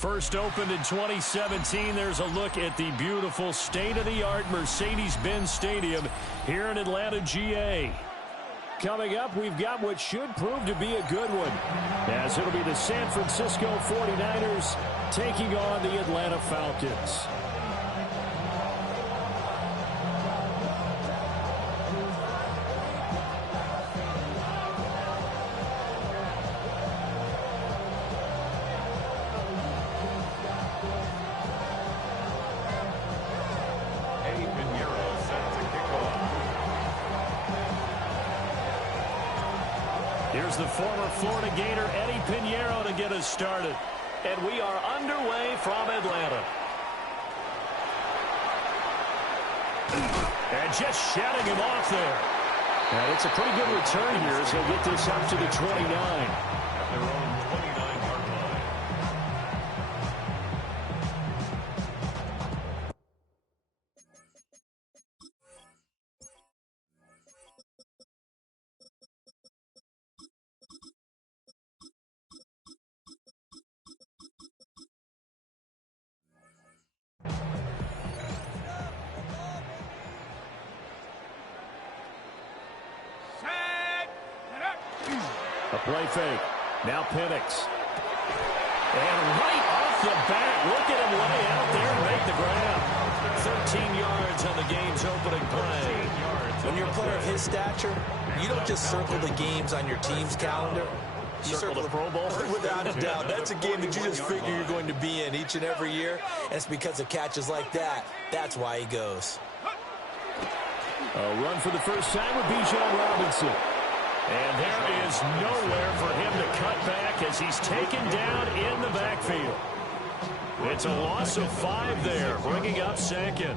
First opened in 2017. There's a look at the beautiful state-of-the-art Mercedes-Benz Stadium here in Atlanta, GA. Coming up, we've got what should prove to be a good one, as it'll be the San Francisco 49ers taking on the Atlanta Falcons. Here's the former Florida Gator, Eddie Pinheiro, to get us started. And we are underway from Atlanta. And just shutting him off there. And it's a pretty good return here as he'll get this up to the 29. At their own 29-yard line. A play fake. Now Penix. And right off the bat, look at him lay out there and make the grab. 13 yards on the game's opening play. When you're a player of his stature, you don't just circle the games on your team's calendar. You circle the Pro Bowl. Without a doubt. That's a game that you just figure you're going to be in each and every year. And it's because of catches like that. That's why he goes. A run for the first time with Bijan Robinson. And there is nowhere for him to cut back as he's taken down in the backfield. It's a loss of 5 there, bringing up second.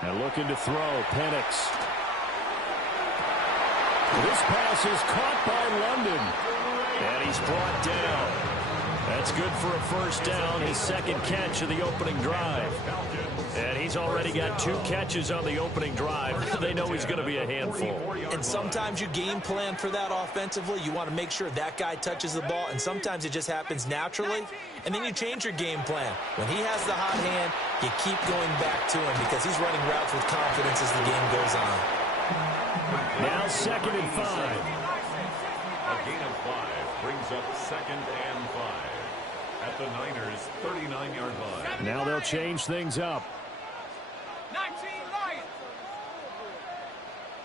And looking to throw, Penix. This pass is caught by London. And he's brought down. That's good for a first down, his second catch of the opening drive. And he's already got 2 catches on the opening drive. They know he's going to be a handful. And sometimes you game plan for that offensively. You want to make sure that guy touches the ball, and sometimes it just happens naturally. And then you change your game plan. When he has the hot hand, you keep going back to him because he's running routes with confidence as the game goes on. Now 2nd and 5. A gain of 5 brings up 2nd and 5 at the Niners' 39-yard line. Now they'll change things up. 19 Lions.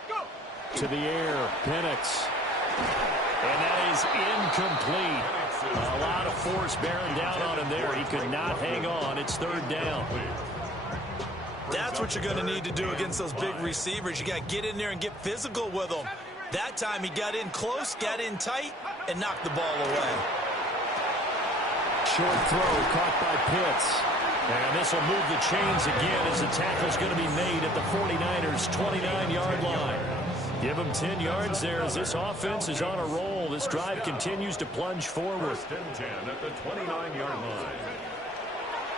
Go. To the air, Penix. And that is incomplete. A lot of force bearing down on him there. He could not hang on. It's 3rd down. That's what you're going to need to do against those big receivers. You got to get in there and get physical with them. That time he got in close, got in tight, and knocked the ball away. Short throw caught by Pitts. And this will move the chains again as the tackle's going to be made at the 49ers' 29-yard line. Give them 10 yards there as this offense is on a roll. This drive continues to plunge forward. 1st and 10 at the 29-yard line.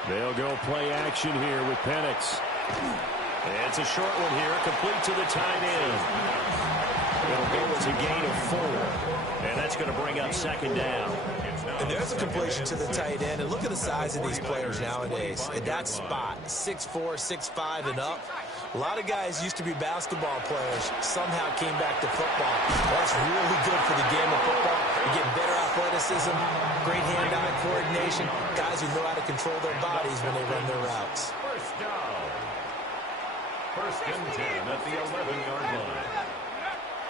They'll go play action here with Penix. It's a short one here, complete to the tight end. It'll go as a gain of 4. And that's going to bring up 2nd down. And there's a completion to the tight end. And look at the size of these players nowadays. At that spot, 6'4", 6'5", and up. A lot of guys used to be basketball players, somehow came back to football. That's really good for the game of football. You get better athleticism, great hand-eye coordination, guys who know how to control their bodies when they run their routes. First down. 1st and 10 at the 11-yard line.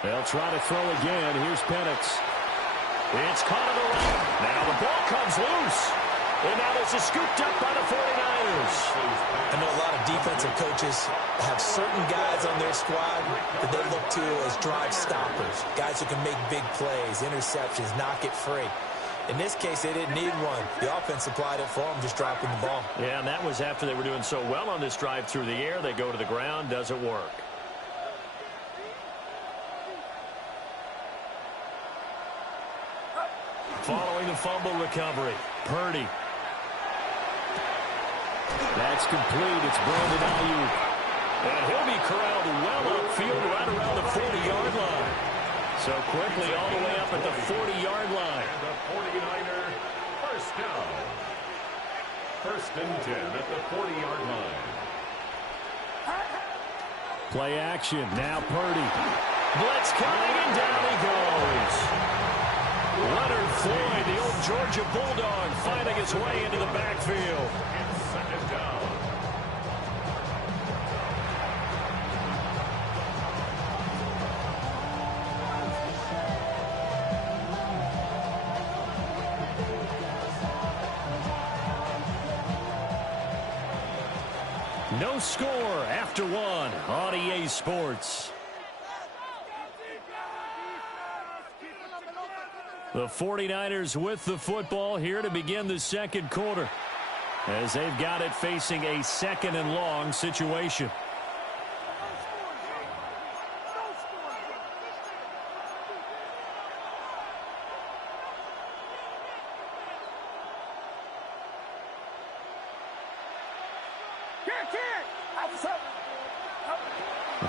They'll try to throw again. Here's Penix. It's caught on the right. Now the ball comes loose. And now this is scooped up by the 49ers. I know a lot of defensive coaches have certain guys on their squad that they look to as drive stoppers, guys who can make big plays, interceptions, knock it free. In this case, they didn't need one. The offense supplied it for them, just dropping the ball. Yeah, and that was after they were doing so well on this drive through the air. They go to the ground, doesn't work. Following the fumble recovery, Purdy. That's complete. It's Brandon Ayuk. And he'll be corralled well upfield right around the 40-yard line. So quickly all the way up at the 40-yard line. And the 49er first down. 1st and 10 at the 40-yard line. Play action. Now Purdy. Blitz coming, and down he goes. Leonard Floyd, the old Georgia Bulldog, finding his way into the backfield. It's 2nd down. No score after one on EA Sports. The 49ers with the football here to begin the 2nd quarter, as they've got it facing a 2nd and long situation.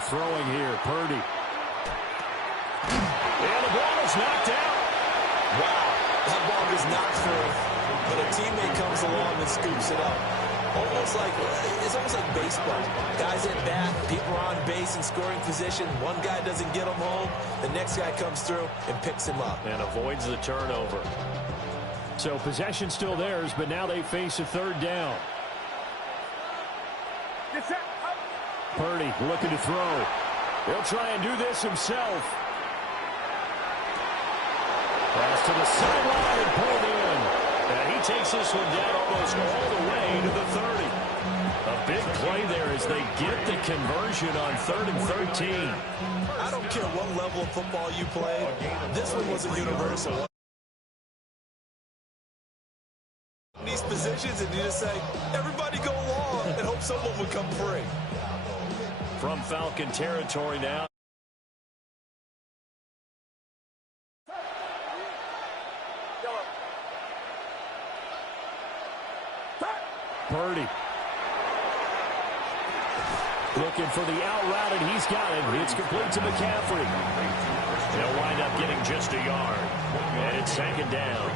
Throwing here, Purdy. And the ball is knocked out. Wow, that ball was knocked through, but a teammate comes along and scoops it up. It's almost like baseball. Guys at bat, people are on base in scoring position. One guy doesn't get him home. The next guy comes through and picks him up. And avoids the turnover. So possession still theirs, but now they face a 3rd down. Purdy looking to throw. He'll try and do this himself. Pass to the sideline and pulled in. And he takes this one down almost all the way to the 30. A big play there as they get the conversion on 3rd and 13. I don't care what level of football you play. This one wasn't universal. These positions, and you just say, everybody go along and hope someone would come free. From Falcon territory now. Purdy. Looking for the out route, and he's got it. It's complete to McCaffrey. They'll wind up getting just a yard. And it's 2nd down.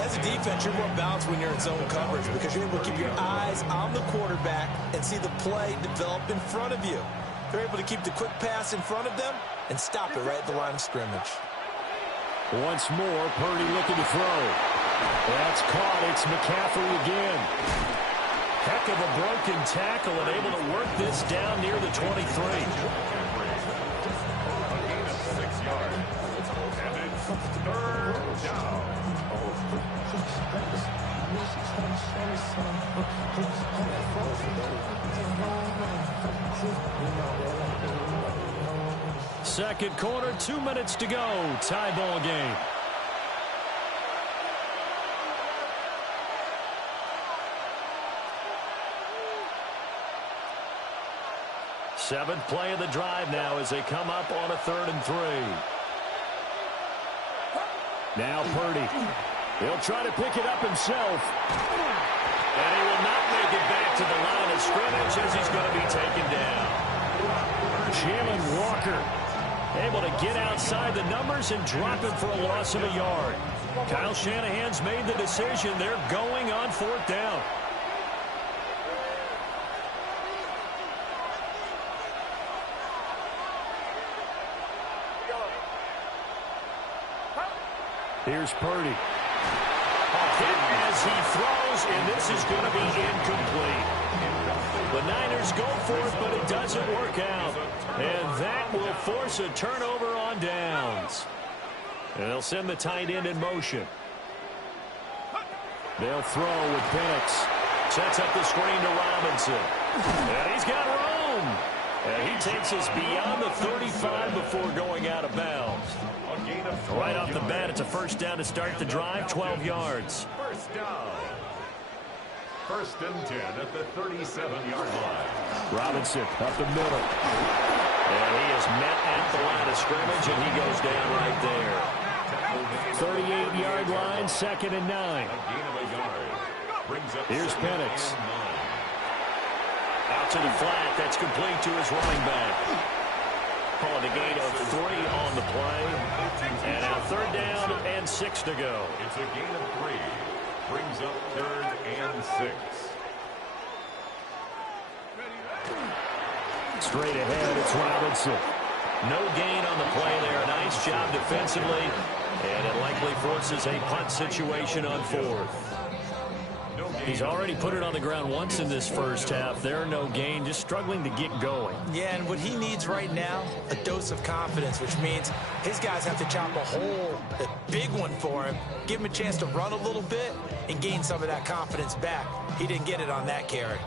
As a defense, you're more balanced when you're in zone coverage because you're able to keep your eyes on the quarterback and see the play develop in front of you. They're able to keep the quick pass in front of them and stop it right at the line of scrimmage. Once more, Purdy looking to throw. That's caught. It's McCaffrey again. Heck of a broken tackle and able to work this down near the 23. A gain of 6 yards. And it's 3rd down. Second quarter, 2 minutes to go. Tie ball game. Seventh play of the drive now as they come up on a 3rd and 3. Now Purdy. He'll try to pick it up himself. And he will not make it back to the line of scrimmage as he's going to be taken down. Jalen Walker able to get outside the numbers and drop him for a loss of a yard. Kyle Shanahan's made the decision. They're going on 4th down. Here's Purdy. Hit as he throws, and this is going to be incomplete. The Niners go for it, but it doesn't work out. And that will force a turnover on downs. And they'll send the tight end in motion. They'll throw with Penix. Sets up the screen to Robinson. And he's got room. And he takes us beyond the 35 before going out of bounds. Right off the bat, it's a 1st down to start the drive, 12 yards. 1st down. 1st and 10 at the 37-yard line. Robinson up the middle. And he is met at the line of scrimmage, and he goes down right there. 38-yard line, 2nd and 9. A gain of a yard. Brings up Here's 2nd Penix. and 9. Out to the flat. That's complete to his running back. Calling a gain of 3 on the play. And now 3rd down and 6 to go. It's a gain of 3. Brings up 3rd and 6. Straight ahead, it's Robinson. No gain on the play there. Nice job defensively. And it likely forces a punt situation on 4th. He's already put it on the ground once in this first half. There, no gain, just struggling to get going. Yeah, and what he needs right now, a dose of confidence, which means his guys have to chop a hole, a big one for him, give him a chance to run a little bit and gain some of that confidence back. He didn't get it on that carry.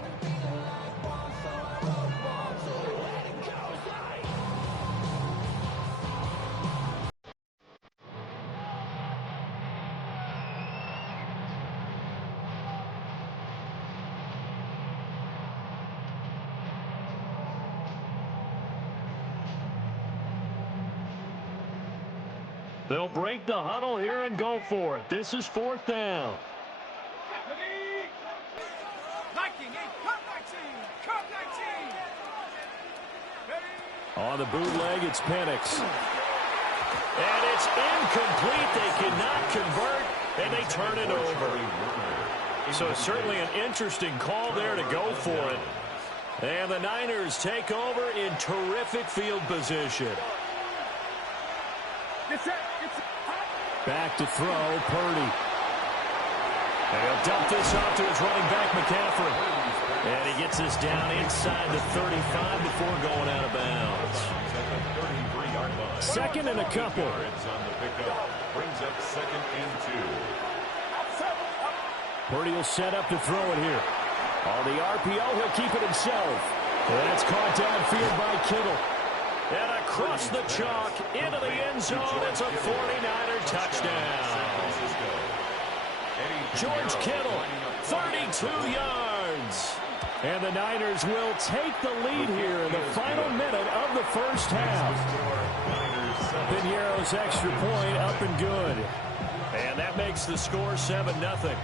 They'll break the huddle here and go for it. This is 4th down. On the bootleg, it's Penix. And it's incomplete. They cannot convert, and they turn it over. So certainly an interesting call there to go for it. And the Niners take over in terrific field position. Back to throw, Purdy. And he'll dump this off to his running back, McCaffrey. And he gets this down inside the 35 before going out of bounds. 2nd and a couple. Brings up 2nd and 2. Purdy will set up to throw it here. On the RPO, he'll keep it himself. That's caught downfield by Kittle. And across the chalk, into the end zone, it's a 49er touchdown. George Kittle, 32 yards. And the Niners will take the lead here in the final minute of the first half. Piñeiro's extra point up and good. And that makes the score 7-0.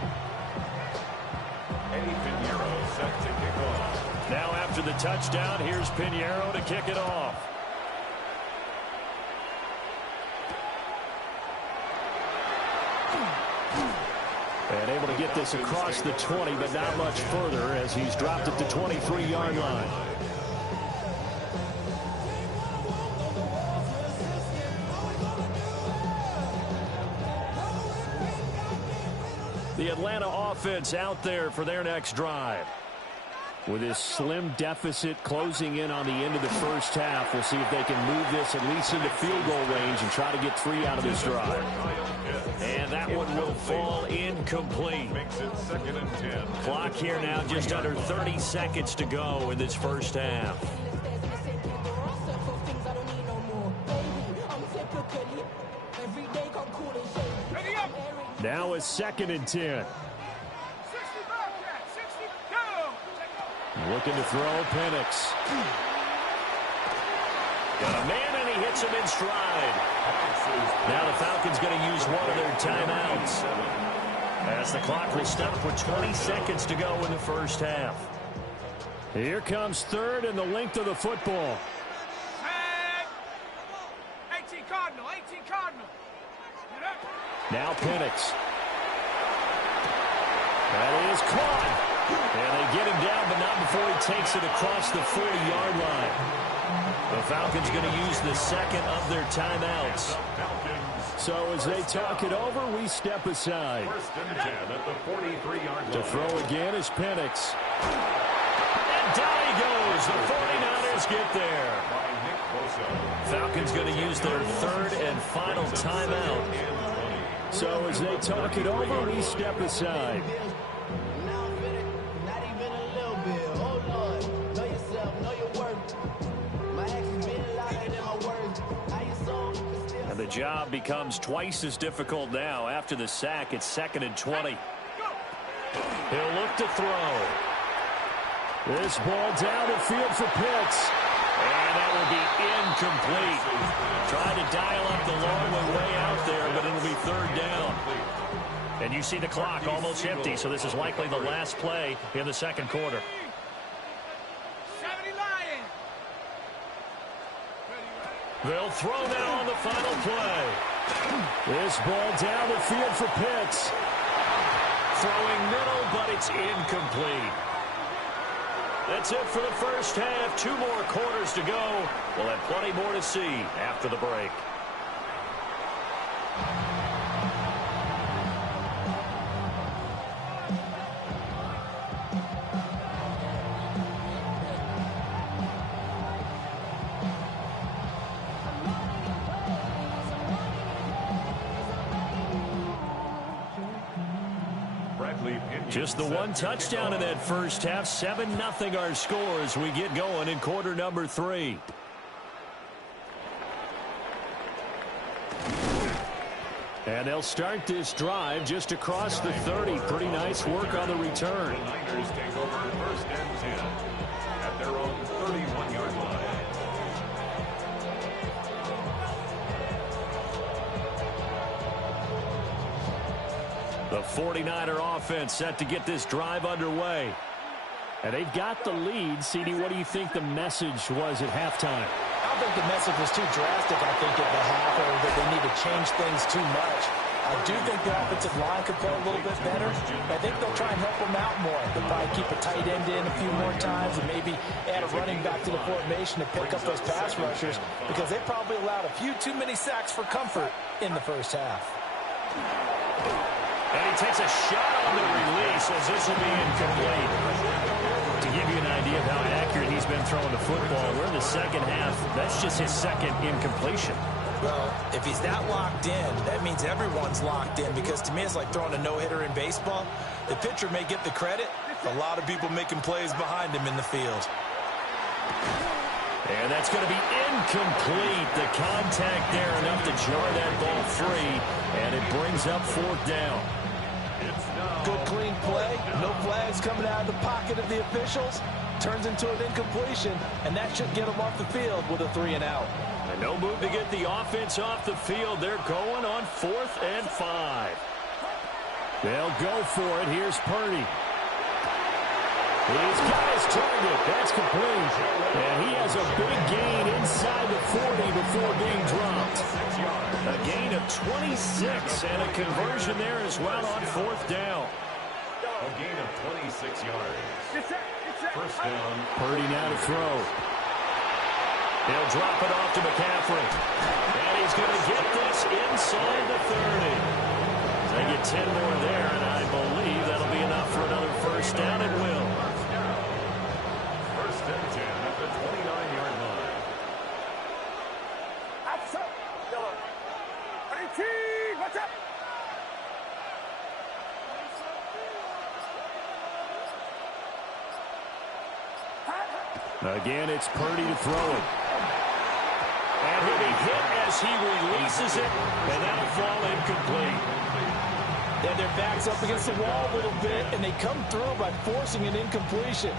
Eddie Piñeiro set to kick off. Now after the touchdown, here's Piñeiro to kick it off. And able to get this across the 20, but not much further as he's dropped at the 23-yard line. The Atlanta offense out there for their next drive. With this slim deficit closing in on the end of the first half, we'll see if they can move this at least into field goal range and try to get 3 out of this drive. And that one will fall incomplete. Makes it 2nd and 10. Clock here now just under 30 seconds to go in this first half. Now it's 2nd and 10. Looking to throw, Penix. Got a man, and he hits him in stride. Now the Falcons going to use one of their timeouts, as the clock will stop with 20 seconds to go in the first half. Here comes 3rd and the length of the football. 18 Cardinal, 18 Cardinal. Now Penix. That is caught. And they get him down, but not before he takes it across the 40-yard line. The Falcons going to use the 2nd of their timeouts. So as they talk it over, we step aside. 1st and 10 at the 43-yard line. To throw again is Penix. And down he goes. The 49ers get there. Falcons going to use their 3rd and final timeout. So as they talk it over, we step aside. And the job becomes twice as difficult now. After the sack, it's 2nd and 20. He'll look to throw. This ball down the field for Pitts. And that will be incomplete. Tried to dial up the long way out there, but it'll be 3rd down. And you see the clock almost empty, so this is likely the last play in the 2nd quarter. 70 Lions. They'll throw now on the final play. This ball down the field for Pitts. Throwing middle, but it's incomplete. That's it for the first half. 2 more quarters to go. We'll have plenty more to see after the break. Just the one touchdown in that first half. 7-0 our score as we get going in quarter number 3. And they'll start this drive just across the 30. Pretty nice work on the return. The Niners take over first and 10 at their own 31-yard line. The 49er offense set to get this drive underway. And they've got the lead. CD, what do you think the message was at halftime? I don't think the message was too drastic, I think, at the half, or that they need to change things too much. I do think the offensive line could play a little bit better. I think they'll try and help them out more. They'll probably keep a tight end in a few more times and maybe add a running back to the formation to pick up those pass rushers, because they probably allowed a few too many sacks for comfort in the first half. And he takes a shot on the release as this will be incomplete. To give you an idea of how accurate he's been throwing the football, we're in the second half. That's just his second incompletion. Well, if he's that locked in, that means everyone's locked in, because to me it's like throwing a no-hitter in baseball. The pitcher may get the credit. A lot of people making plays behind him in the field. And that's going to be incomplete. The contact there enough to jar that ball free, and it brings up 4th down. Good clean play. No flags coming out of the pocket of the officials. Turns into an incompletion, and that should get them off the field with a 3-and-out. And no move to get the offense off the field. They're going on 4th and 5. They'll go for it. Here's Purdy. He's got his target. That's complete. And he has a big gain inside the 40 before being dropped. A gain of 26 and a conversion there as well on 4th down. A gain of 26 yards. First down. Purdy now to throw. He'll drop it off to McCaffrey. And he's going to get this inside the 30. They get 10 more there, and I believe that'll be enough for another first down. It will. First and 10 at the 29-yard line. What's up? Again, it's Purdy to throw it. And he'll be hit as he releases it, and that'll fall incomplete. They have their backs up against the wall a little bit, and they come through by forcing an incompletion.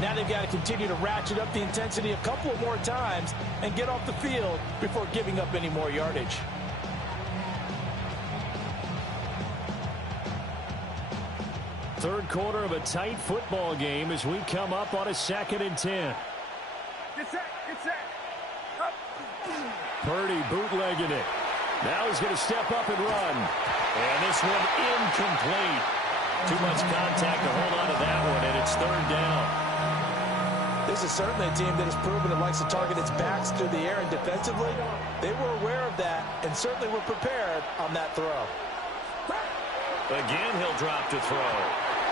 Now they've got to continue to ratchet up the intensity a couple of more times and get off the field before giving up any more yardage. Third quarter of a tight football game as we come up on a 2nd and 10. Get set. Up. Purdy bootlegging it. Now he's going to step up and run. And this one incomplete. Too much contact to hold on to that one, and it's 3rd down. This is certainly a team that has proven it likes to target its backs through the air, and defensively, they were aware of that and certainly were prepared on that throw. Again, he'll drop to throw.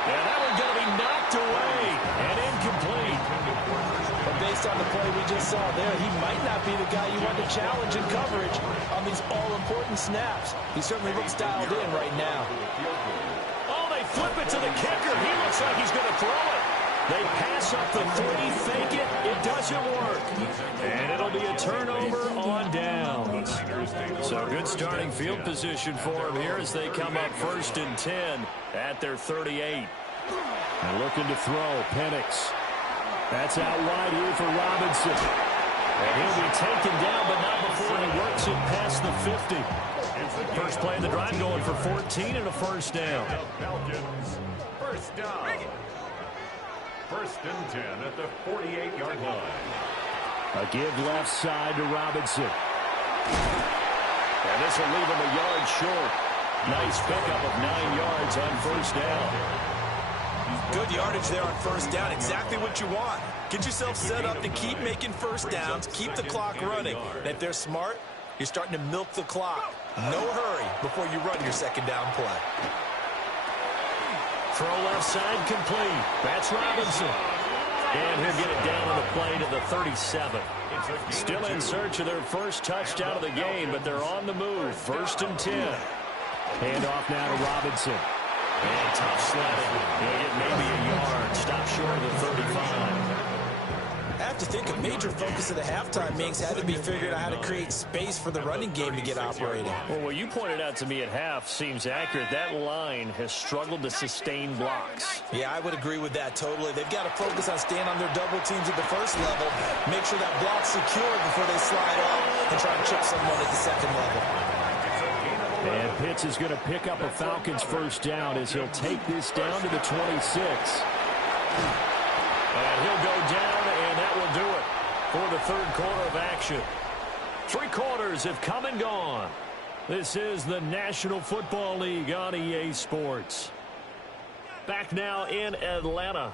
And that one's going to be knocked away and incomplete. But based on the play we just saw there, he might not be the guy you want to challenge in coverage on these all-important snaps. He certainly looks dialed in right now. Oh, they flip it to the kicker. He looks like he's going to throw it. They pass up the 3, fake it. It doesn't work. And it'll be a turnover on downs. So good starting field position for them here as they come up 1st and 10 at their 38. And looking to throw, Penix. That's out wide here for Robinson. And he'll be taken down, but not before he works it past the 50. First play of the drive going for 14 and a first down. Falcons, first down. First and 10 at the 48-yard line. A give left side to Robinson. And this will leave him a yard short. Nice pickup of 9 yards on first down. Good yardage there on first down. Exactly what you want. Get yourself set up to keep making first downs, keep the clock running. And if they're smart, you're starting to milk the clock. No hurry before you run your second down play. Throw left side complete. That's Robinson. And he'll get it down on the play to the 37. Still in search of their first touchdown of the game, but they're on the move. 1st and 10. Hand off now to Robinson. And tough sledding. He'll get maybe a yard. Stop short of the 35. I have to think a major focus of the halftime meetings had to be figuring out how to create space for the running game to get operating. Well, what you pointed out to me at half seems accurate. That line has struggled to sustain blocks. Yeah, I would agree with that totally. They've got to focus on staying on their double teams at the first level, make sure that block's secure before they slide off and try to chip someone at the second level. And Pitts is going to pick up a Falcons first down as he'll take this down to the 26. And he'll go down, and that will do it for the third quarter of action. 3 quarters have come and gone. This is the National Football League on EA Sports. Back now in Atlanta.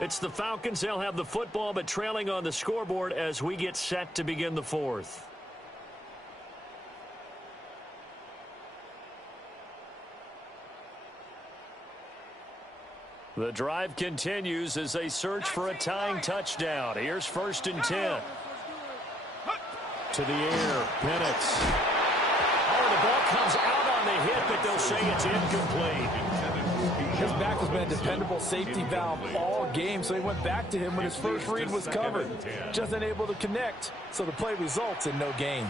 It's the Falcons. They'll have the football, but trailing on the scoreboard as we get set to begin the fourth. The drive continues as they search for a tying touchdown. Here's 1st and 10. To the air, Penix. Oh, the ball comes out on the hit, but they'll say it's incomplete. His back has been a dependable safety valve all game, so he went back to him when his first read was covered. Just unable to connect, so the play results in no gain.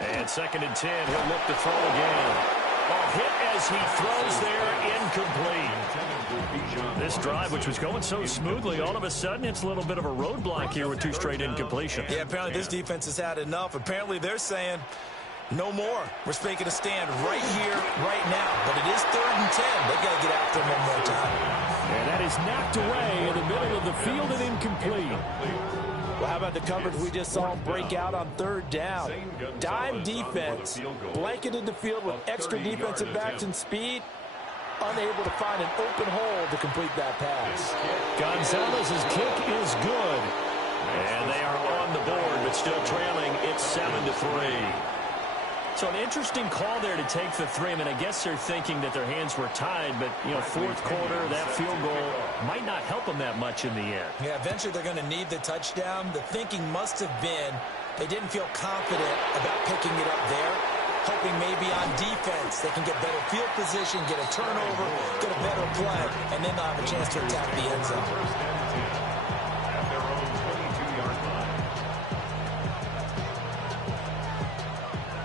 And 2nd and 10, he'll look to throw again. Oh, hit as he throws there, incomplete. This drive, which was going so smoothly, all of a sudden it's a little bit of a roadblock here with 2 straight incompletions. Yeah, apparently this defense has had enough. Apparently they're saying no more. We're making a stand right here, right now. But it is 3rd and 10. They've got to get after him one more time. And that is knocked away in the middle of the field and incomplete. Well, how about the coverage we just saw him break out on 3rd down? Dime defense, blanketed the field with extra defensive backs and speed, unable to find an open hole to complete that pass. Gonzalez's kick is good. And they are on the board, but still trailing. It's 7-3. So an interesting call there to take the 3. I mean, I guess they're thinking that their hands were tied, but, you know, 4th quarter, that field goal might not help them that much in the end. Yeah, eventually they're going to need the touchdown. The thinking must have been they didn't feel confident about picking it up there, hoping maybe on defense they can get better field position, get a turnover, get a better play, and then they'll have a chance to attack the end zone.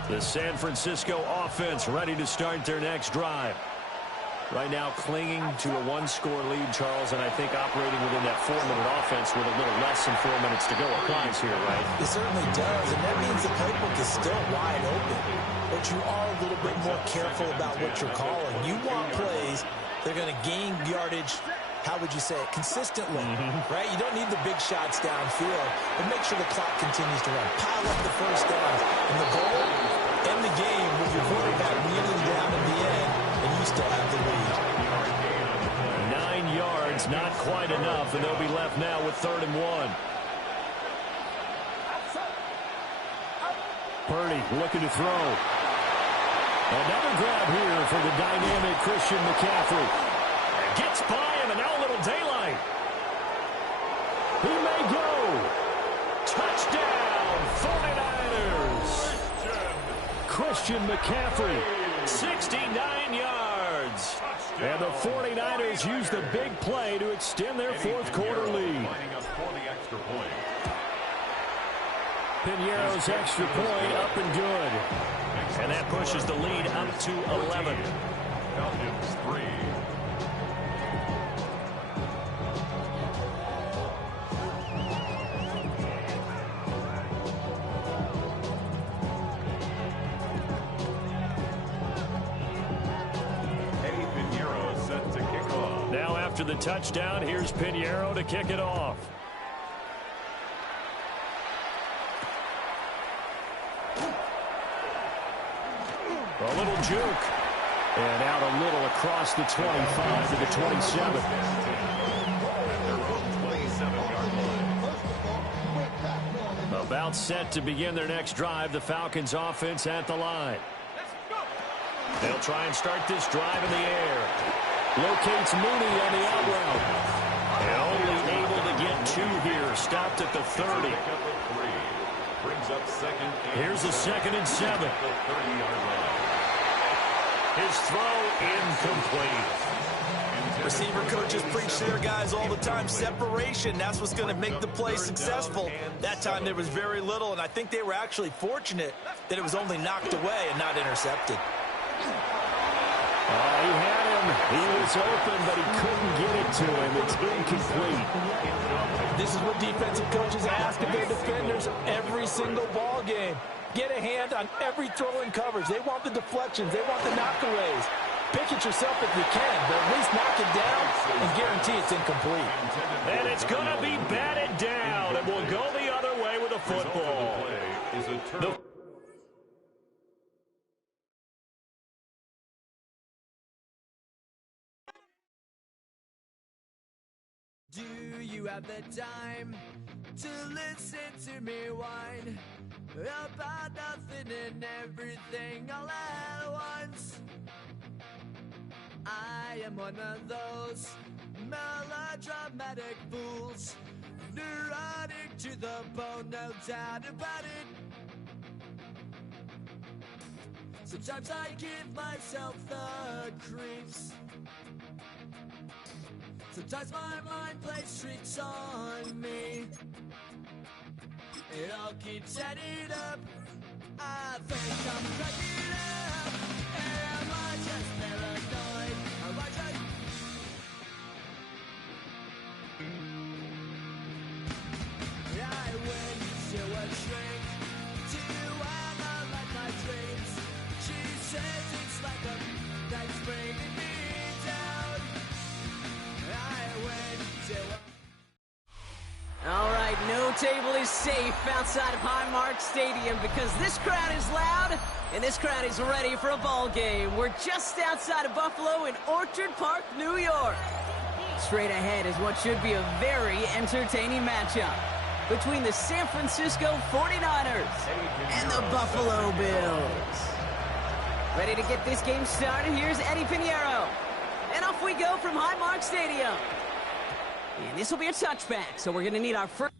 The San Francisco offense ready to start their next drive. Right now clinging to a 1-score lead, Charles, and I think operating within that 4-minute offense with a little less than 4 minutes to go applies here, right? It certainly does, and that means the playbook is still wide open. But you are a little bit more careful about what you're calling. You want plays that are going to gain yardage, how would you say it, consistently, right? You don't need the big shots downfield, but make sure the clock continues to run. Pile up the first downs, and the goal, end the game with your quarterback kneeling down in the end, and you still have the lead. 9 yards, not quite enough, and they'll be left now with 3rd and 1. Purdy looking to throw. Another grab here for the dynamic Christian McCaffrey. Gets by him, and now a little daylight. He may go. Touchdown, 49ers. Christian McCaffrey, 69 yards. And the 49ers use the big play to extend their 4th quarter lead. Pinheiro's extra point up and good. And that pushes the lead up to 11. Falcons 3. Now after the touchdown, here's Pinheiro to kick it off. A little juke. And out a little across the 25 to the 27. About set to begin their next drive. The Falcons offense at the line. They'll try and start this drive in the air. Locates Mooney on the out route. And only able to get 2 here. Stopped at the 30. Here's a 2nd and 7. His throw incomplete. Receiver coaches preach to their guys all the time. Separation, that's what's going to make the play successful. That time there was very little, and I think they were actually fortunate that it was only knocked away and not intercepted. He had him. He was open, but he couldn't get it to him. It's incomplete. This is what defensive coaches ask of their defenders every single ball game. Get a hand on every throw in coverage. They want the deflections. They want the knockaways. Pick it yourself if you can, but at least knock it down and guarantee it's incomplete. And it's going to be batted down, and we'll go the other way with a football. Do you have the time to listen to me whine about nothing and everything all at once? I am one of those melodramatic fools, neurotic to the bone, no doubt about it. Sometimes I give myself the creeps. Sometimes my mind plays tricks on me. It all keeps adding up. I think I'm cracking up. Am I just paranoid? Am I just... I went to a shrink to analyze my dreams. She says it's like a that's bringing me down. All right, no table is safe outside of Highmark Stadium because this crowd is loud and this crowd is ready for a ball game. We're just outside of Buffalo in Orchard Park, New York. Straight ahead is what should be a very entertaining matchup between the San Francisco 49ers and the Buffalo Bills. Ready to get this game started? Here's Eddie Pinheiro. And off we go from Highmark Stadium. And this will be a touchback, so we're going to need our first.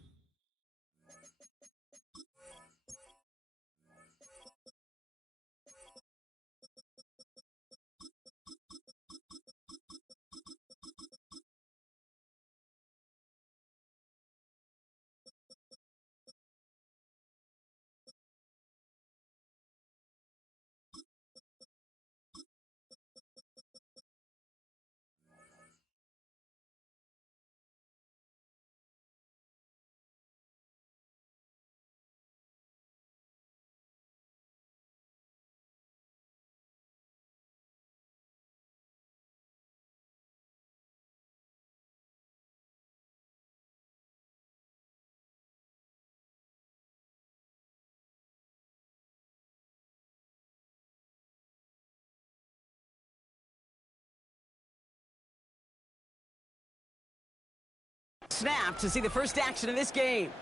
Snap to see the first action of this game.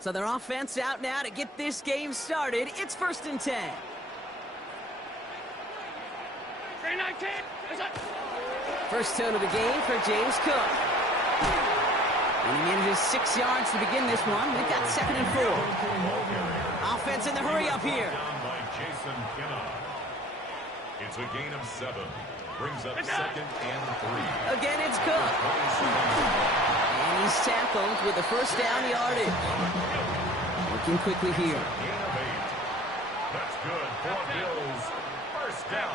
So their offense out now to get this game started. It's 1st and 10. 3-19. First tone of the game for James Cook. And he manages 6 yards to begin this one. We've got 2nd and 4. Offense in the hurry up here. It's a gain of 7. Brings up 2nd and 3. Again, it's Cook. And he's tackled with the first down yardage. Working quickly here. Gain of 8. That's good for Bills. First down.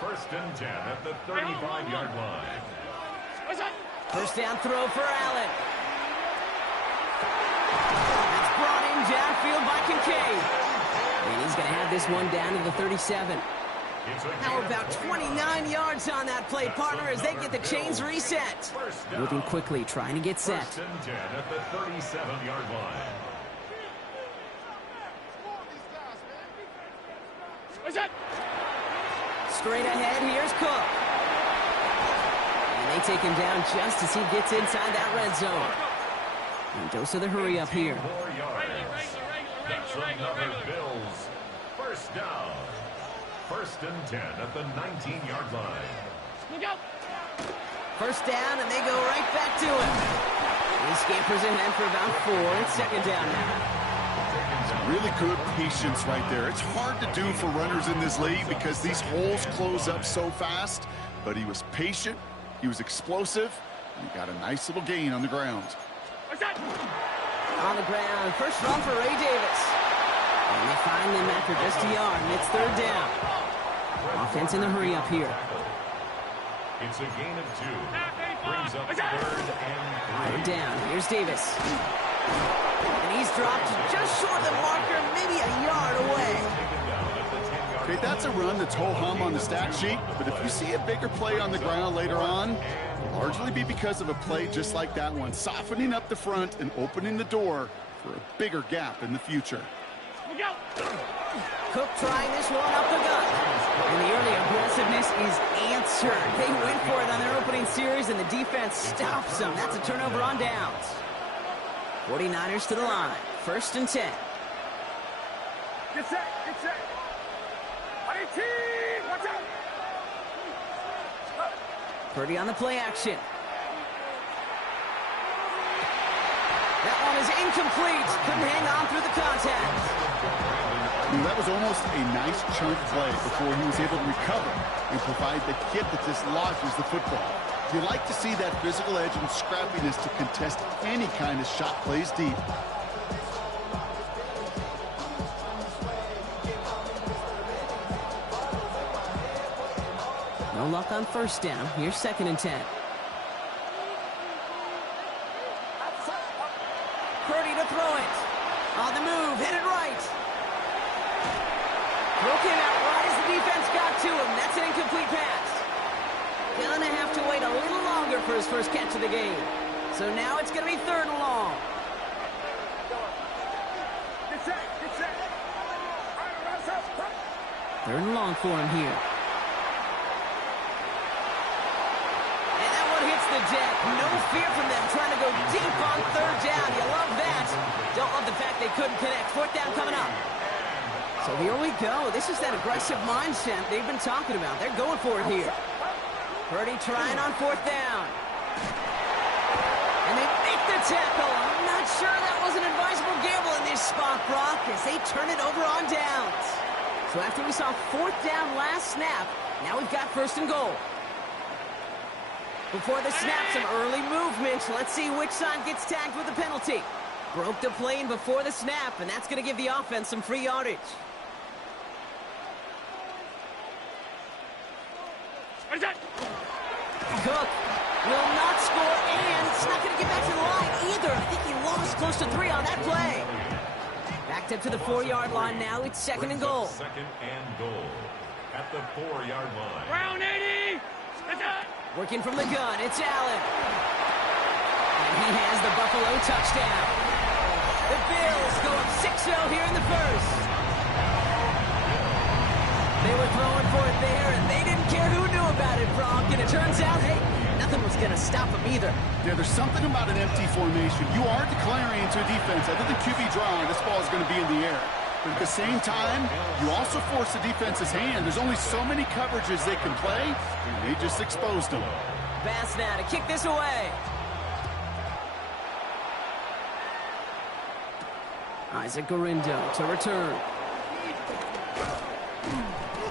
1st and 10 at the 35-yard line. First down throw for Allen. It's brought in downfield by Kincaid. And he's going to have this one down to the 37. How about 29 yards on that play, partner, as they get the chains reset. Moving quickly, trying to get set. First and 10 at the 37-yard line. Straight ahead, here's Cook. And they take him down just as he gets inside that red zone. And goes to the hurry up here. 4 yards. That's another Bills. First down. First and 10 at the 19-yard line. First down, and they go right back to him. He scampers ahead for about 4. It's second down now. Really good patience right there. It's hard to do for runners in this league because these holes close up so fast. But he was patient, he was explosive, and he got a nice little gain on the ground. On the ground, first run for Ray Davis. And they find him after just a yard, and it's third down. Offense in the hurry up here. It's a gain of 2. Brings up third and 3. Third down, here's Davis. And he's dropped just short of the marker, maybe a yard away. Okay, that's a run that's ho-hum on the stat sheet, but if you see a bigger play on the ground later on, it'll largely be because of a play just like that one, softening up the front and opening the door for a bigger gap in the future. Cook trying this one up the gut. And the early aggressiveness is answered. They went for it on their opening series, and the defense stops them. That's a turnover on downs. 49ers to the line. First and 10. Get set, get set. 18, watch out. Purdy on the play action. That one is incomplete. Couldn't hang on through the contact. That was almost a nice chunk play before he was able to recover and provide the hit that dislodges the football. You like to see that physical edge and scrappiness to contest any kind of shot plays deep. No luck on first down. Here's second and 10. Purdy to throw it. On the move, headed right. Broken out right as the defense got to him. That's an incomplete pass. Gonna have to wait a little longer for his first catch of the game. So now it's gonna be third and long. Get set, get set. Third and long for him here. And that one hits the deck. No fear from them trying to go deep on third down. You love that. Don't love the fact they couldn't connect. Fourth down coming up. So here we go. This is that aggressive mindset they've been talking about. They're going for it here. Purdy trying on fourth down. And they make the tackle. I'm not sure that was an advisable gamble in this spot, Brock, as they turn it over on downs. So after we saw fourth down last snap, now we've got first and goal. Before the snap, some early movement. Let's see which side gets tagged with the penalty. Broke the plane before the snap, and that's going to give the offense some free yardage. Cook will not score, and it's not going to get back to the line either. I think he lost close to 3 on that play. Backed up to the 4-yard line now. It's second and goal. Second and goal at the 4-yard line. Round 80. Working from the gun, it's Allen. And he has the Buffalo touchdown. The Bills go up 6-0 here in the first. They were throwing for it there, and they didn't care who knew about it, Brock. And it turns out, hey, nothing was going to stop them either. Yeah, there's something about an empty formation. You are declaring into a defense. Other than QB drawing, this ball is going to be in the air. But at the same time, you also force the defense's hand. There's only so many coverages they can play, and they just exposed them. Bass now to kick this away. Isaac Gorindo to return.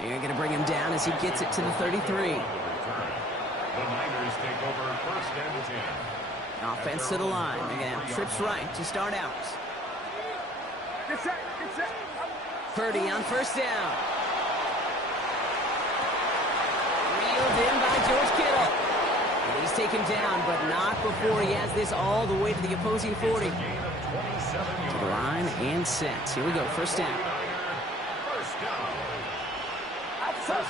You're going to bring him down as he gets it to the 33. The Niners take over first and 10. Offense to the line. They're going to have trips right to start out. Get set, get set. Purdy on first down. Reeled in by George Kittle. And he's taken down, but not before he has this all the way to the opposing 40. To the line and set. Here we go, first down.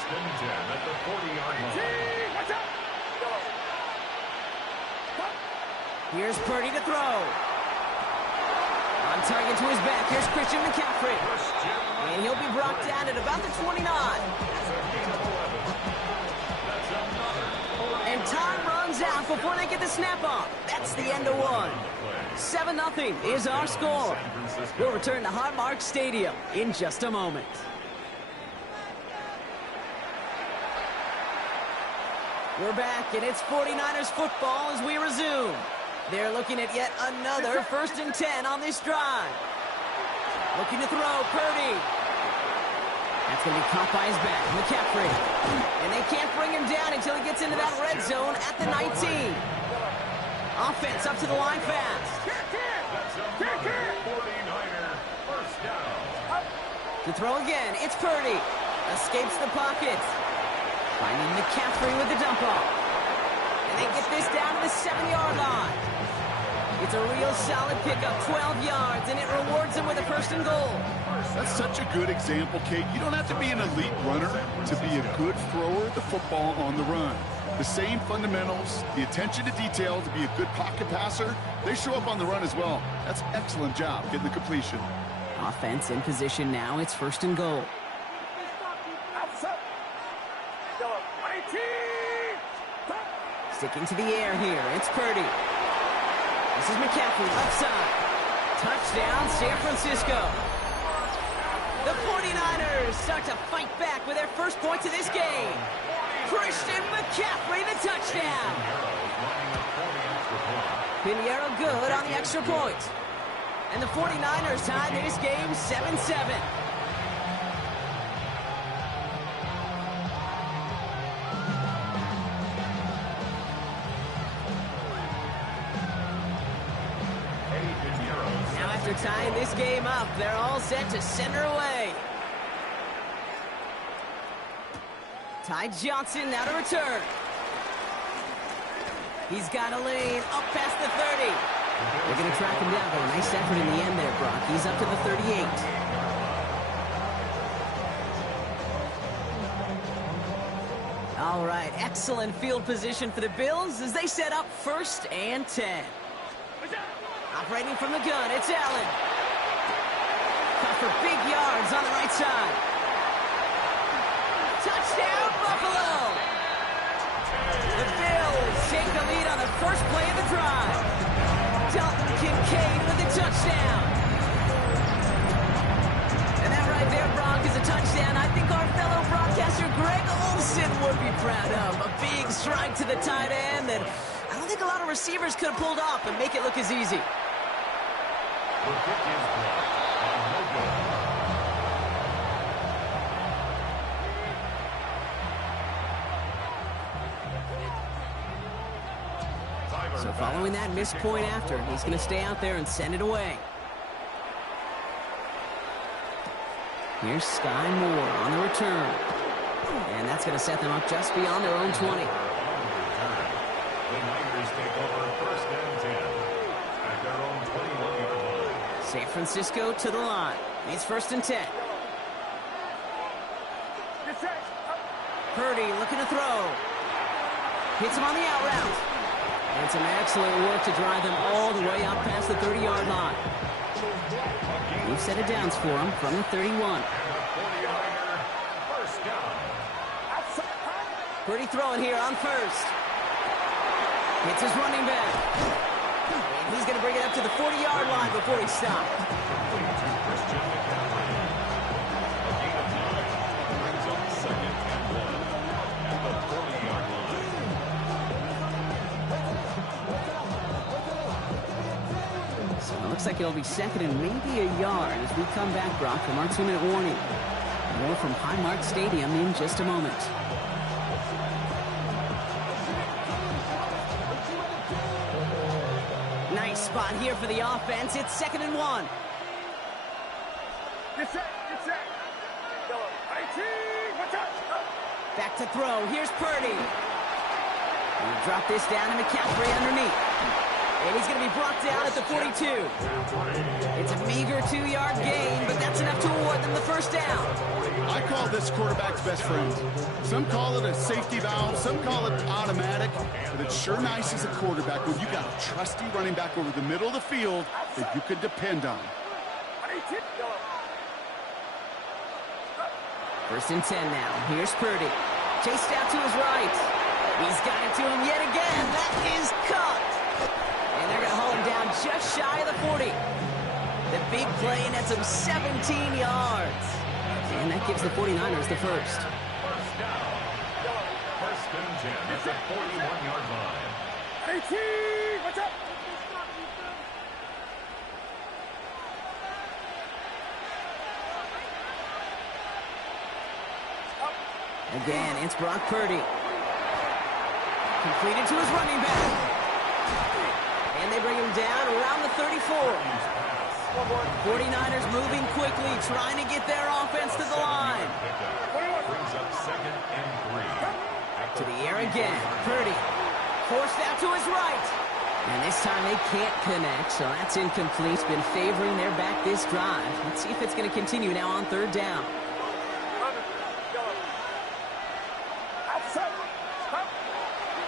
First and 10 at the 40-yard line. Watch out! Here's Purdy to throw. On target to his back. Here's Christian McCaffrey. And he'll be brought down at about the 29. And time runs out before they get the snap off. That's the end of one. 7-0 is our score. We'll return to Highmark Stadium in just a moment. We're back, and it's 49ers football as we resume. They're looking at yet another 1st and 10 on this drive. Looking to throw, Purdy. That's going to be caught by his back, McCaffrey. And they can't bring him down until he gets into that red zone at the 19. Offense up to the line fast. To throw again, it's Purdy. Escapes the pocket. Finding McCaffrey with the dump off. And they get this down to the 7-yard line. It's a real solid pickup, 12 yards, and it rewards them with a 1st and goal. That's such a good example, Kate. You don't have to be an elite runner to be a good thrower of the football on the run. The same fundamentals, the attention to detail to be a good pocket passer, they show up on the run as well. That's an excellent job getting the completion. Offense in position now. It's 1st and goal. Sticking to the air here. It's Purdy. This is McCaffrey, left side. Touchdown, San Francisco. The 49ers start to fight back with their first points of this game. Christian McCaffrey, the touchdown. Pinheiro good on the extra point. And the 49ers tie this game 7-7. Now after tying this game up, they're all set to send her away. Ty Johnson now to return. He's got a lane up past the 30. They're going to track him down, but a nice effort in the end there, Brock. He's up to the 38. All right, excellent field position for the Bills as they set up 1st and 10. Operating from the gun, it's Allen. Caught for big yards on the right side. Touchdown, Buffalo! The Bills take the lead on the first play of the drive. Dalton Kincaid with the touchdown. And that right there, Brock, is a touchdown I think our fellow broadcaster Greg Olsen would be proud of. A big strike to the tight end that I don't think a lot of receivers could have pulled off and make it look as easy. So following that missed point after, he's going to stay out there and send it away. Here's Sky Moore on the return. And that's going to set them up just beyond their own 20. The Niners take over 1st and 10 at their own 21-yard line. San Francisco to the line. It's 1st and 10. Purdy looking to throw. Hits him on the out route. And some excellent work to drive them all the way up past the 30-yard line. We've set it downs for him from the 31. Purdy throwing here on 1st. Hits his running back. And he's going to bring it up to the 40-yard line before he stops. Looks like it'll be 2nd and maybe a yard as we come back, Brock, from our 2-minute warning. More from Highmark Stadium in just a moment. Nice spot here for the offense. It's 2nd and 1. Back to throw. Here's Purdy. He'll drop this down to McCaffrey underneath. And And he's going to be brought down at the 42. It's a meager 2-yard gain, but that's enough to award them the first down. I call this quarterback's best friend. Some call it a safety valve, some call it automatic, but it's sure nice as a quarterback when you got a trusty running back over the middle of the field that you could depend on. First and 10 now. Here's Purdy. Chased out to his right. He's got it to him yet again. That is caught. And they're going to haul him down just shy of the 40. The big play nets him 17 yards. And that gives the 49ers the first. First down. First and 10 at the 41-yard line. 18, what's up? Again, it's Brock Purdy. Completed to his running back. And they bring him down around the 34. 49ers moving quickly, trying to get their offense to the line. Brings up 2nd and 3. To the air again. Purdy forced out to his right. And this time they can't connect, so that's incomplete. Been favoring their back this drive. Let's see if it's going to continue now on 3rd down.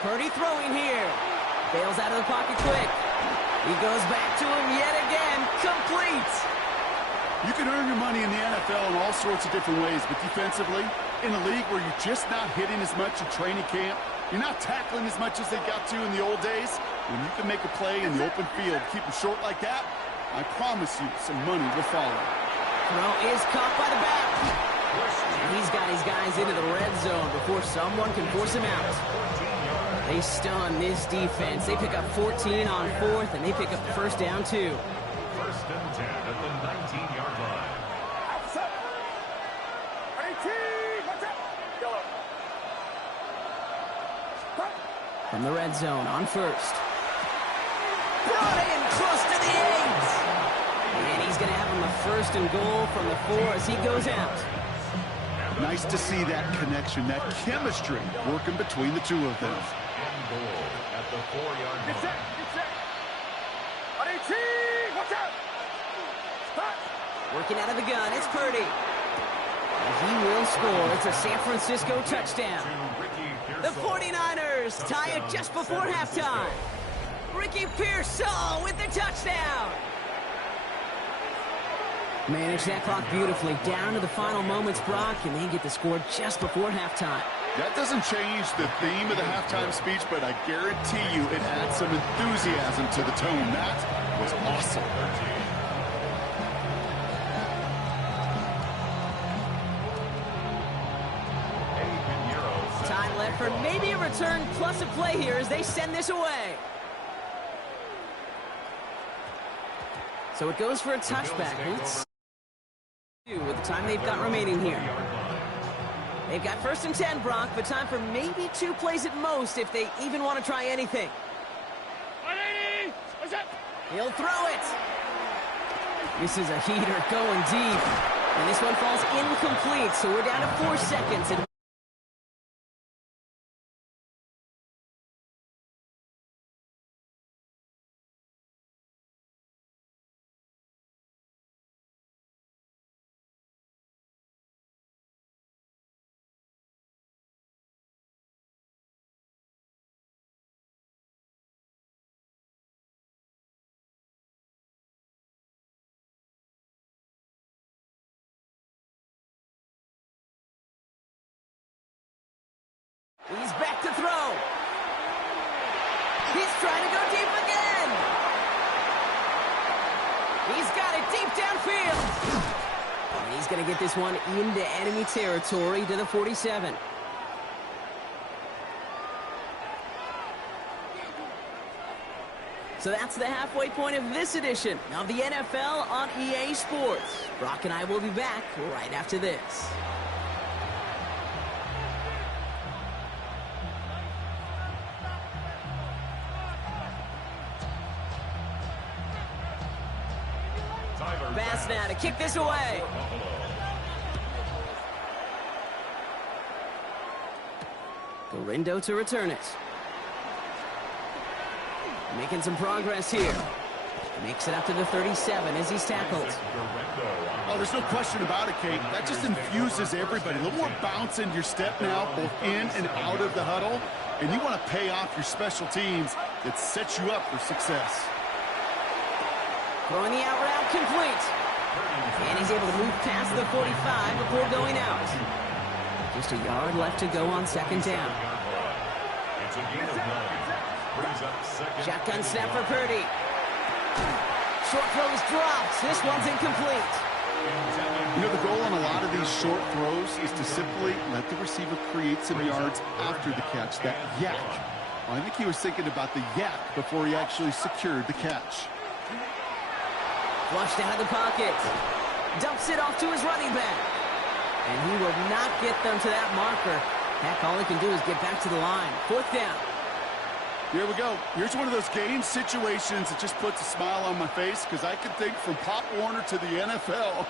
Purdy throwing here. Bails out of the pocket quick. He goes back to him yet again. Complete. You can earn your money in the NFL in all sorts of different ways, but defensively, in a league where you're just not hitting as much in training camp, you're not tackling as much as they got to in the old days, when you can make a play in the open field, keep them short like that, I promise you some money will follow. Throw is caught by the back. And he's got his guys into the red zone before someone can force him out. They stun this defense. They pick up 14 on 4th, and they pick up the first down, too. First and 10 at the 19-yard line. 18, what's up? From the red zone on 1st. Brought in close to the 8. And he's going to have him a 1st and goal from the 4 as he goes out. Nice to see that connection, that chemistry working between the two of them. Goal at the 4-yard line. Get set, get set. 18, what's up? Stop. Working out of the gun, it's Purdy. And he will score. It's a San Francisco touchdown. The 49ers tie it just before halftime. Ricky Pearsall with the touchdown. Manage that clock beautifully. Down to the final moments, Brock, and they get the score just before halftime. That doesn't change the theme of the halftime speech, but I guarantee you it adds some enthusiasm to the tone. That was awesome. Time left for maybe a return plus a play here as they send this away. So it goes for a touchback. Let's see with the time they've got remaining here. They've got 1st and 10, Brock, but time for maybe 2 plays at most if they even want to try anything. 180, what's up? He'll throw it. This is a heater going deep. And this one falls incomplete, so we're down to 4 seconds. And he's back to throw. He's trying to go deep again. He's got it deep downfield. And he's going to get this one into enemy territory to the 47. So that's the halfway point of this edition of the NFL on EA Sports. Brock and I will be back right after this. Bass now to kick this away. Gorindo to return it. Making some progress here. Makes it up to the 37 as he's tackled. Oh, there's no question about it, Kate. That just infuses everybody. A little more bounce in your step now, both in and out of the huddle. And you want to pay off your special teams that sets you up for success. Throwing the out route complete. And he's able to move past the 45 before going out. Just a yard left to go on second down. Shotgun snap for Purdy. Short throw is dropped. This one's incomplete. You know, the goal on a lot of these short throws is to simply let the receiver create some yards after the catch, that yak. Well, I think he was thinking about the yak before he actually secured the catch. Flushed out of the pocket. Dumps it off to his running back. And he will not get them to that marker. Heck, all he can do is get back to the line. Fourth down. Here we go. Here's one of those game situations that just puts a smile on my face because I can think from Pop Warner to the NFL.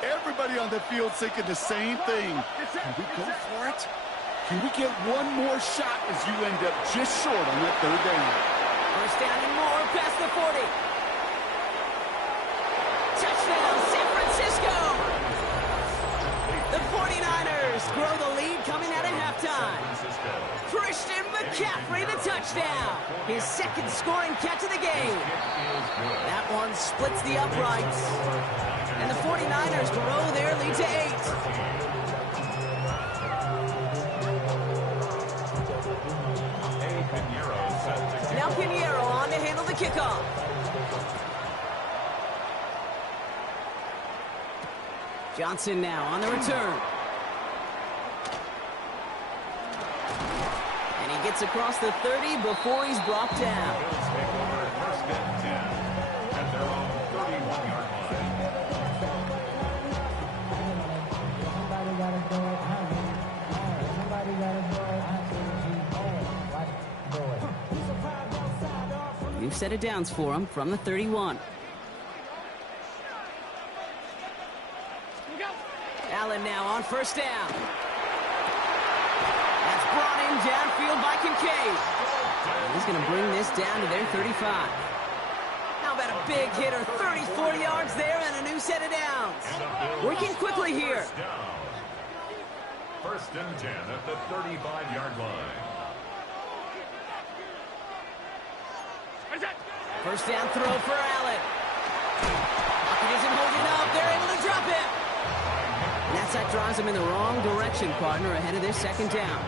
Everybody on the field thinking the same thing. Can we go for it? Can we get one more shot as you end up just short on that third down? First down and more past the 40. Touchdown, San Francisco! The 49ers grow the lead coming out of halftime. Christian McCaffrey, the touchdown. His second scoring catch of the game. That one splits the uprights. And the 49ers grow their lead to 8. Now Pinheiro on to handle the kickoff. Johnson now on the return. And he gets across the 30 before he's brought down. New set of downs for him from the 31. Allen now on first down. That's brought in downfield by Kincaid. And he's going to bring this down to their 35. How about a big hitter, 34 yards there and a new set of downs. Working quickly here. First and 10 at the 35-yard line. First down throw for Allen. Pocket isn't holding up. They're able to drop it. And that sack drives him in the wrong direction, partner, ahead of their second down.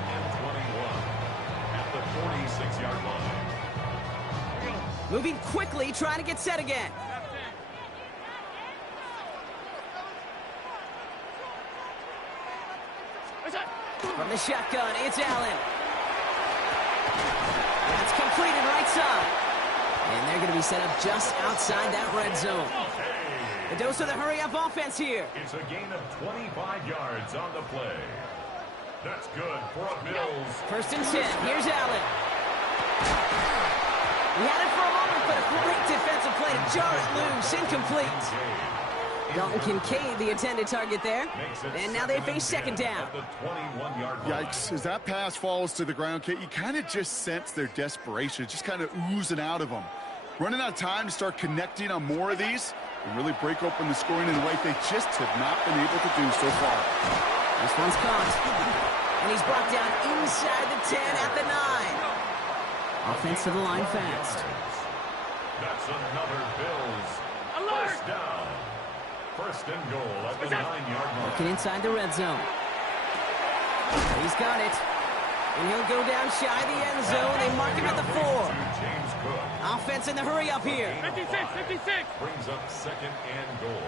At the 46-yard line. Moving quickly, trying to get set again. From the shotgun, it's Allen. That's completed right side. And they're going to be set up just outside that red zone. A dose of the hurry-up offense here. It's a gain of 25 yards on the play. That's good for a Bills. First and 10. Here's Allen. He had it for a moment, but a great defensive play to jar it loose. Incomplete. Dalton Kincaid, the intended target there. And now they face second down. Yikes. As that pass falls to the ground, Kate, you kind of just sense their desperation. It's just kind of oozing out of them. Running out of time to start connecting on more of these and really break open the scoring in a way they just have not been able to do so far. This one's caught. And he's brought down inside the 10 at the 9. Offense to the line fast. That's another Bills. First down. First and goal at the 9-yard line. Looking inside the red zone. He's got it. And he'll go down shy the end zone. They mark him at the 4. Offense in the hurry up here. 56. Brings up second and goal.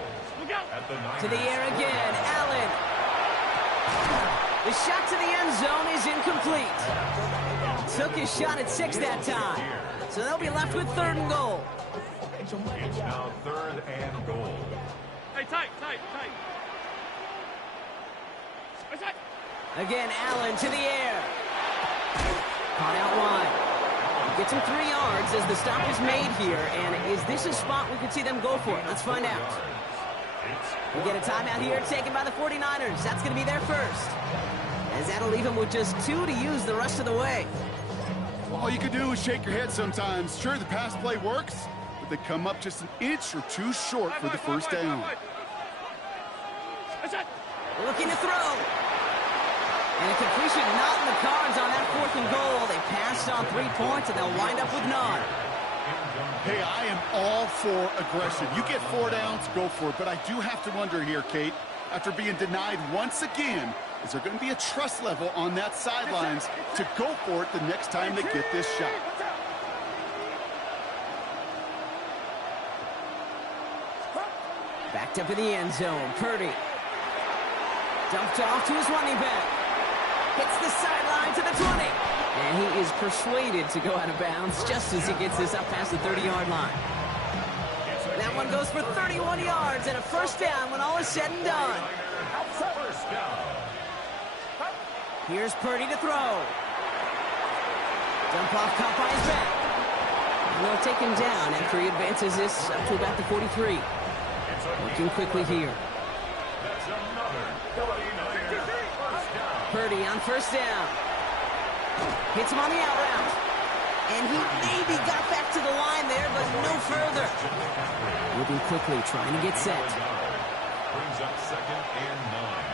At the 9. To the air again. Allen. The shot to the end zone is incomplete. Took his shot at 6 that time. So they'll be left with third and goal. It's now third and goal. Hey, tight. Again, Allen to the air. Caught out wide. Gets him 3 yards as the stop is made here. And is this a spot we could see them go for it? Let's find out. We get a timeout here taken by the 49ers. That's going to be their first. As that'll leave them with just 2 to use the rest of the way. All you can do is shake your head sometimes. Sure, the pass play works, but they come up just an inch or two short for the first down. Looking to throw. And a completion not in the cards on that 4th and goal. They passed on 3 points, and they'll wind up with none. Hey, I am all for aggression. You get 4 downs, go for it. But I do have to wonder here, Kate, after being denied once again, is there going to be a trust level on that sidelines to go for it the next time they get this shot? Backed up in the end zone. Purdy. Dumped off to his running back. Hits the sideline to the 20. And he is persuaded to go out of bounds just as he gets this up past the 30-yard line. That one goes for 31 yards and a first down when all is said and done. Here's Purdy to throw. Dump off caught by his back. And they'll take him down after he advances this up to about the 43. Working quickly here. Purdy on first down. Hits him on the out route. And he maybe got back to the line there, but no further. Moving quickly, trying to get set. Brings up 2nd and 9.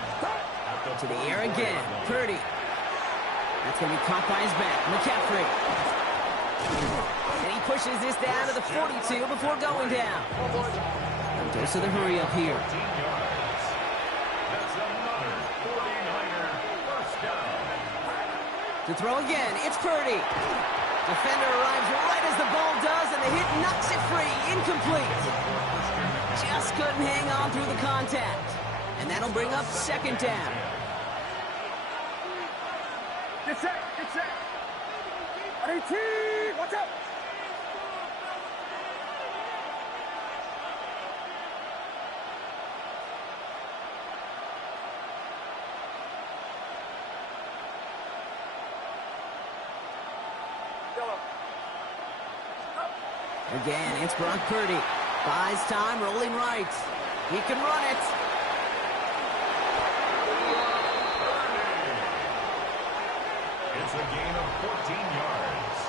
To the air again. Purdy. That's going to be caught by his back. McCaffrey. And he pushes this down to the 42 before going down. Dose of the hurry up here. That's another 49er first down. To throw again, it's Purdy. Defender arrives right as the ball does, and the hit knocks it free. Incomplete. Just couldn't hang on through the contact. And that'll bring up 2nd down. Get set, get set. 18, watch out. Again, it's Brock Purdy. Buys time, rolling right. He can run it. It's a gain of 14 yards.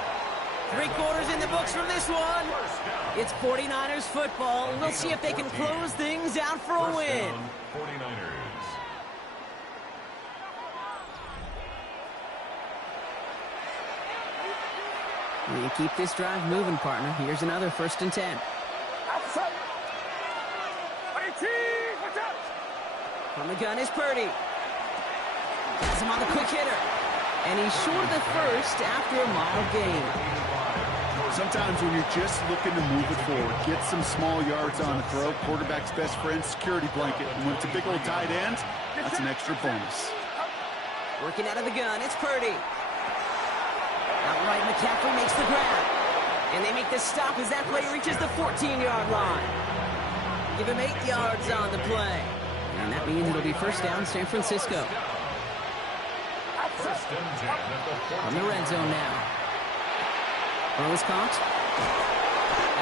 3 quarters in the books from this one. It's 49ers football. We'll see if they can close things out for a win. 49ers. You keep this drive moving, partner. Here's another 1st and 10. Outside. 18, watch out. From the gun is Purdy. Has him on the quick hitter. And he's short of the first after a mild gain. Sometimes when you're just looking to move it forward, get some small yards on the throw, quarterback's best friend, security blanket. And when it's a big old tight end, that's an extra bonus. Working out of the gun, it's Purdy. Outright, McCaffrey makes the grab. And they make the stop as that play reaches the 14-yard line. Give him 8 yards on the play. And that means it'll be first down, San Francisco. From the red zone now. Throw is caught.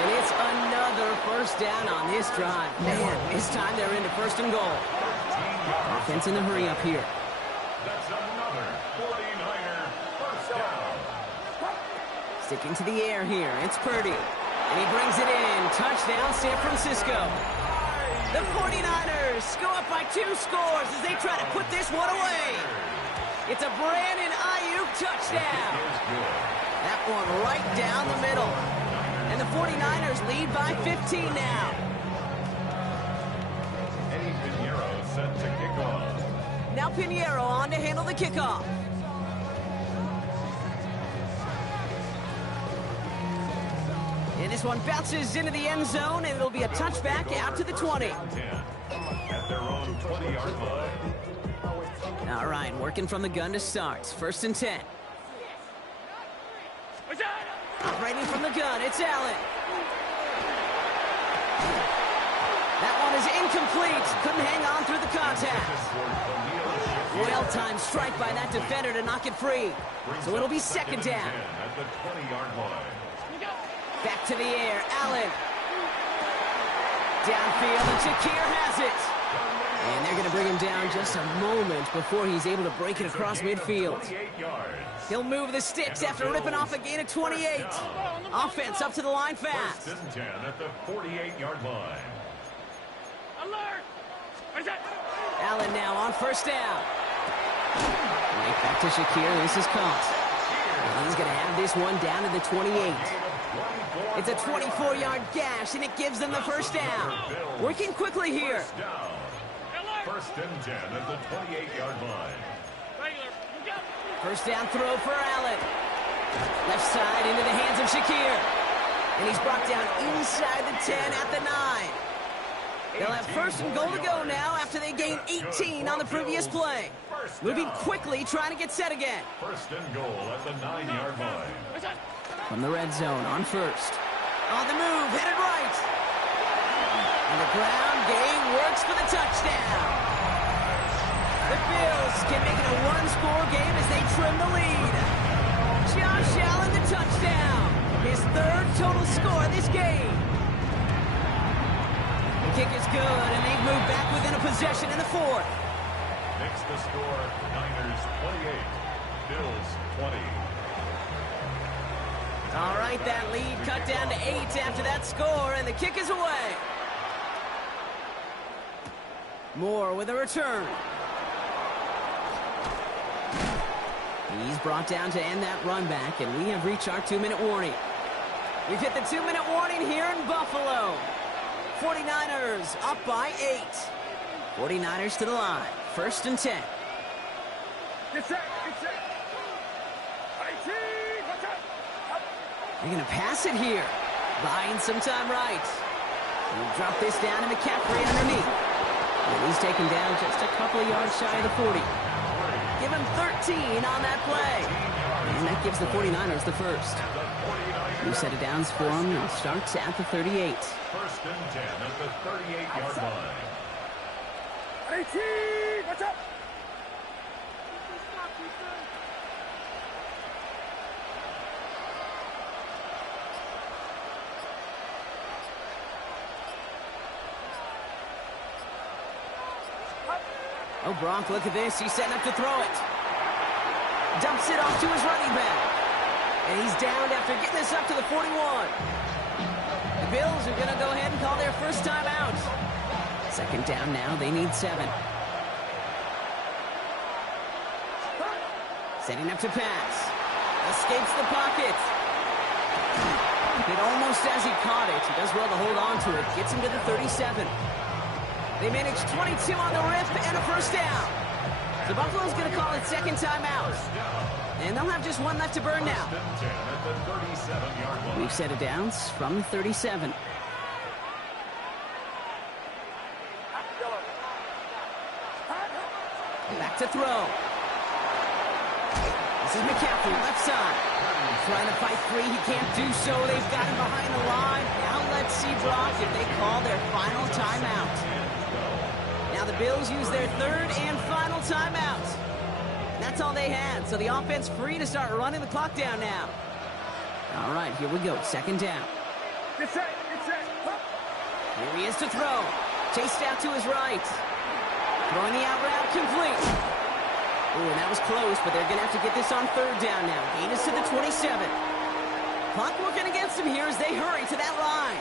And it's another first down on this drive. Man, this time they're into 1st and goal. Offense in the hurry up here. That's another 49er first down. Sticking to the air here. It's Purdy. And he brings it in. Touchdown, San Francisco. The 49ers go up by 2 scores as they try to put this one away. It's a Brandon Ayuk touchdown. That one right down the middle. And the 49ers lead by 15 now. Eddie Pinheiro set to kick off. Now Pinheiro on to handle the kickoff. And this one bounces into the end zone, and it'll be a touchback out to the 20. At their own 20-yard line. All right, working from the gun to start. 1st and 10. Operating from the gun, it's Allen. That one is incomplete. Couldn't hang on through the contact. Well-timed strike by that defender to knock it free. So it'll be 2nd down. At the 20-yard line. Back to the air, Allen. Downfield, and Shakir has it. And they're going to bring him down just a moment before he's able to break it across midfield. He'll move the sticks after ripping off a gain of 28. Offense up to the line fast. First and 10 at the 48-yard line. Allen now on first down. Right back to Shakir. This is caught. And he's going to have this one down to the 28. It's a 24-yard gash, and it gives them the first down. Working quickly here. First and 10 at the 28-yard line. First down throw for Allen. Left side into the hands of Shakir. And he's brought down inside the 10 at the 9. They'll have first and goal to go now after they gained 18 on the previous play. Moving quickly, trying to get set again. First and goal at the 9-yard line. From the red zone on first. On the move, headed right. And the ground game works for the touchdown. The Bills can make it a one-score game as they trim the lead. Josh Allen, the touchdown. His third total score this game. The kick is good, and they've moved back within a possession in the fourth. Makes the score Niners 28, Bills 20. All right, that lead cut down to 8 after that score, and the kick is away. Moore with a return. He's brought down to end that run back, and we have reached our 2-minute warning. We've hit the 2-minute warning here in Buffalo. 49ers up by 8. 49ers to the line. First and 10. Get set, get set. They're going to pass it here. Buying some time right. We'll drop this down to McCaffrey underneath. And he's taken down just a couple of yards shy of the 40. Give him 13 on that play. And that gives the 49ers the first. New set of downs for them and starts at the 38. First and 10 at the 38-yard line. 18, watch out. Oh, Gronk, look at this. He's setting up to throw it. Dumps it off to his running back. And he's downed after getting this up to the 41. The Bills are going to go ahead and call their first time out. Second down now. They need 7. Setting up to pass. Escapes the pocket. It almost as he caught it. He does well to hold on to it. Gets him to the 37. They managed 22 on the rip and a first down. So Buffalo's going to call it second timeout. And they'll have just one left to burn now. We've set it downs from 37. Back to throw. This is McCaffrey, left side. Trying to fight free. He can't do so. They've got him behind the line. Now let's see, Brock, if they call their final timeout. Now the Bills use their third and final timeout. That's all they had, so the offense free to start running the clock down now. All right, here we go. Second down. Get set, get set. Here he is to throw. Chased out to his right. Throwing the out route complete. Ooh, and that was close, but they're going to have to get this on third down now. Gain is to the 27. Clock working against them here as they hurry to that line.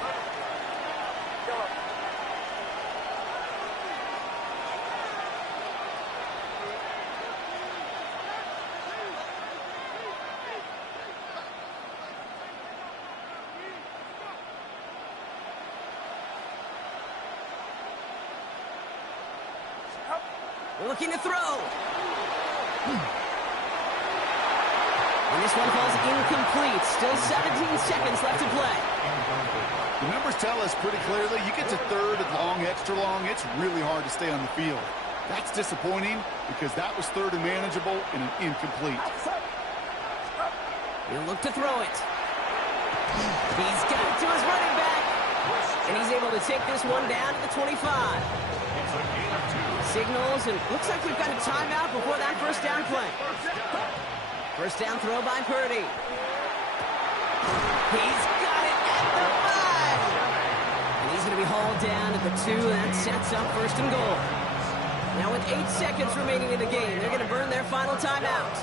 We're looking to throw. And this one falls incomplete. Still 17 seconds left to play. The numbers tell us pretty clearly, you get to third and long, extra long, it's really hard to stay on the field. That's disappointing because that was third and manageable and an incomplete. He'll look to throw it. He's got it to his running back. And he's able to take this one down to the 25. Signals, and looks like we've got a timeout before that first down play. First down throw by Purdy. He's got it at the 5. And he's going to be hauled down at the 2. That sets up first and goal. Now with 8 seconds remaining in the game, they're going to burn their final timeout.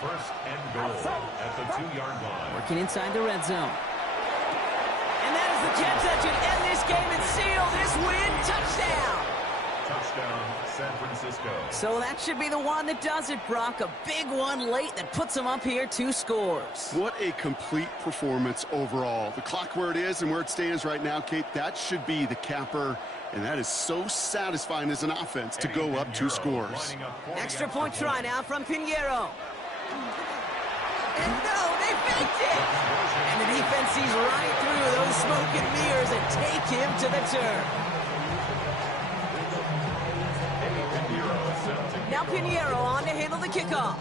First and goal at the 2-yard line. Working inside the red zone. And that is the catch that should end this game and seal this win. Touchdown! Touchdown, San Francisco. So that should be the one that does it, Brock. A big one late that puts them up here 2 scores. What a complete performance overall. The clock where it is and where it stands right now, Kate, that should be the capper. And that is so satisfying as an offense to go up 2 scores. Extra point try now from Pinheiro. And no, they faked it! And the defense sees right through those smoke and mirrors and take him to the turf. Now Pinheiro on to handle the kickoff.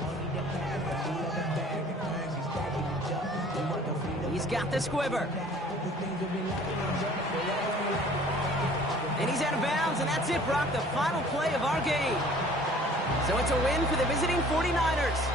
He's got the squiver. And he's out of bounds, and that's it, Brock, the final play of our game. So it's a win for the visiting 49ers.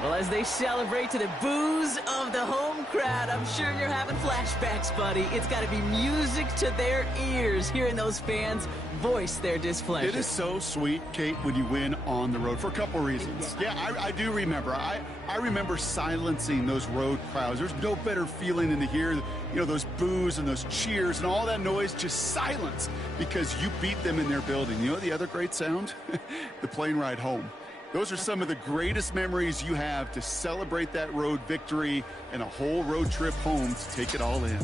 Well, as they celebrate to the boos of the home crowd, I'm sure you're having flashbacks, buddy. It's got to be music to their ears, hearing those fans voice their displeasure. It is so sweet, Kate, when you win on the road for a couple reasons. Yeah, I do remember. I remember silencing those road crowds. There's no better feeling than to hear, those boos and those cheers and all that noise just silenced because you beat them in their building. You know the other great sound? The plane ride home. Those are some of the greatest memories you have to celebrate that road victory and a whole road trip home to take it all in.